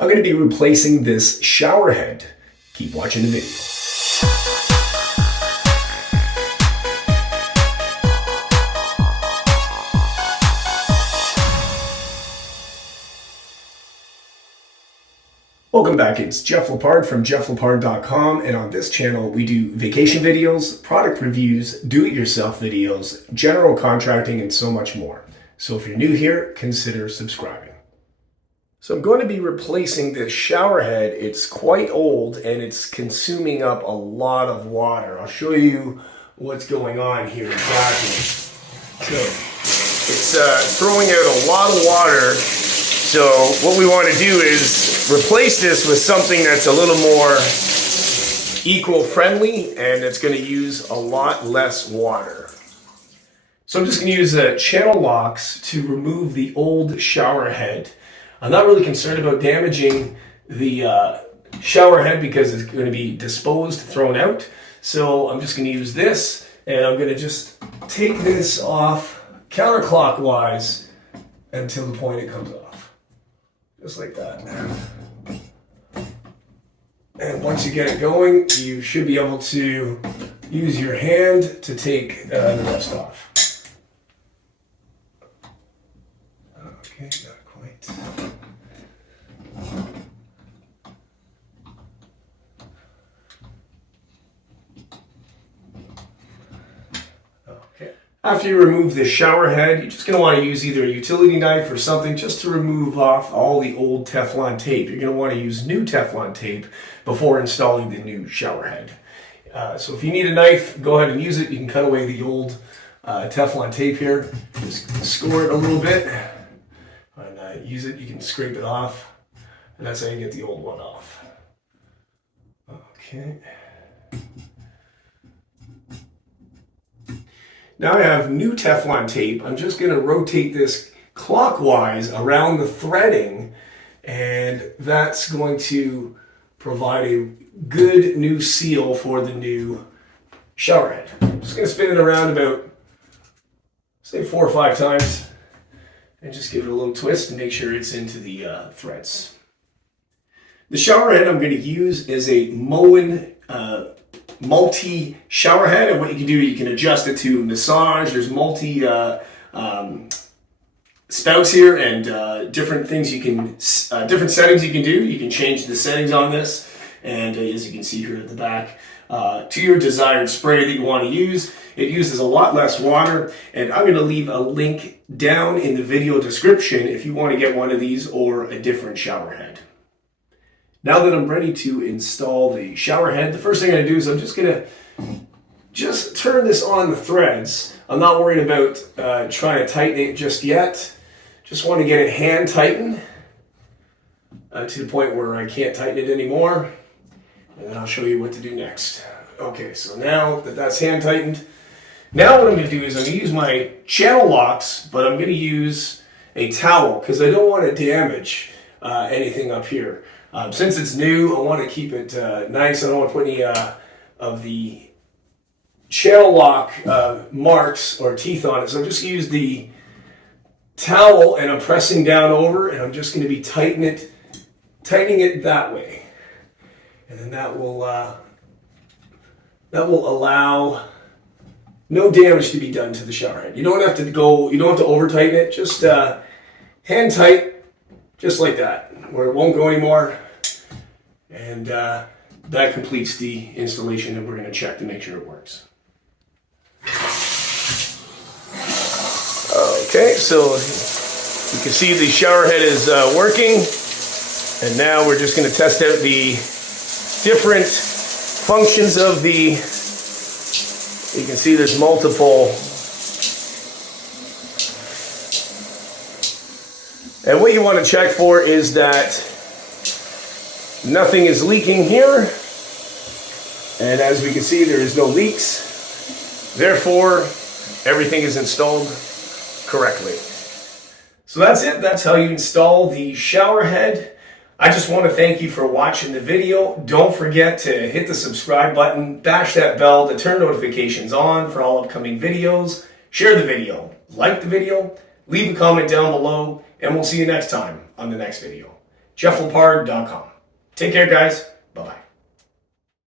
I'm going to be replacing this shower head. Keep watching the video. Welcome back, it's Jeff Lepard from jefflepard.com, and on this channel we do vacation videos, product reviews, do-it-yourself videos, general contracting, and so much more. So if you're new here, consider subscribing. So I'm going to be replacing this shower head. It's quite old and it's consuming up a lot of water. I'll show you what's going on here exactly. So it's throwing out a lot of water. So what we want to do is replace this with something that's a little more eco-friendly and it's going to use a lot less water. So I'm just going to use channel locks to remove the old shower head. I'm not really concerned about damaging the shower head because it's going to be disposed, thrown out. So I'm just going to use this and I'm going to just take this off counterclockwise until the point it comes off. Just like that. And once you get it going, you should be able to use your hand to take the rest off. Okay, not quite. Okay. After you remove the shower head, you're just going to want to use either a utility knife or something just to remove off all the old Teflon tape. You're going to want to use new Teflon tape before installing the new shower head. So if you need a knife, go ahead and use it. You can cut away the old Teflon tape here. Just score it a little bit and use it. You can scrape it off, and that's how you get the old one off. Okay. Now I have new Teflon tape. I'm just going to rotate this clockwise around the threading, and that's going to provide a good new seal for the new shower head. I'm just going to spin it around about, say, 4 or 5 times, and just give it a little twist and make sure it's into the threads. The shower head I'm going to use is a Moen multi shower head, and what you can do, you can adjust it to massage. There's multi spouts here and different things you can, different settings you can do. You can change the settings on this, and as you can see here at the back, to your desired spray that you want to use. It uses a lot less water, and I'm going to leave a link down in the video description if you want to get one of these or a different shower head. Now that I'm ready to install the shower head, the first thing I'm going to do is I'm just going to turn this on the threads. I'm not worried about trying to tighten it just yet. Just want to get it hand tightened to the point where I can't tighten it anymore. And then I'll show you what to do next. Okay, so now that that's hand tightened, now what I'm going to do is I'm going to use my channel locks, but I'm going to use a towel because I don't want to damage anything up here. Since it's new, I want to keep it nice. I don't want to put any of the channel lock marks or teeth on it. So I'm just going to use the towel and I'm pressing down over, and I'm just going to be tightening it that way. And then that will allow no damage to be done to the shower head. You don't have to over tighten it. Just hand tight, just like that, where it won't go anymore. And that completes the installation, and we're going to check to make sure it works. Okay, so you can see the shower head is working, and now we're just going to test out the different functions of the, you can see there's multiple. And what you want to check for is that nothing is leaking here. And as we can see, there is no leaks. Therefore, everything is installed correctly. So that's it. That's how you install the shower head. I just want to thank you for watching the video. Don't forget to hit the subscribe button, bash that bell to turn notifications on for all upcoming videos. Share the video, like the video, leave a comment down below, and we'll see you next time on the next video. jefflepard.com. Take care, guys.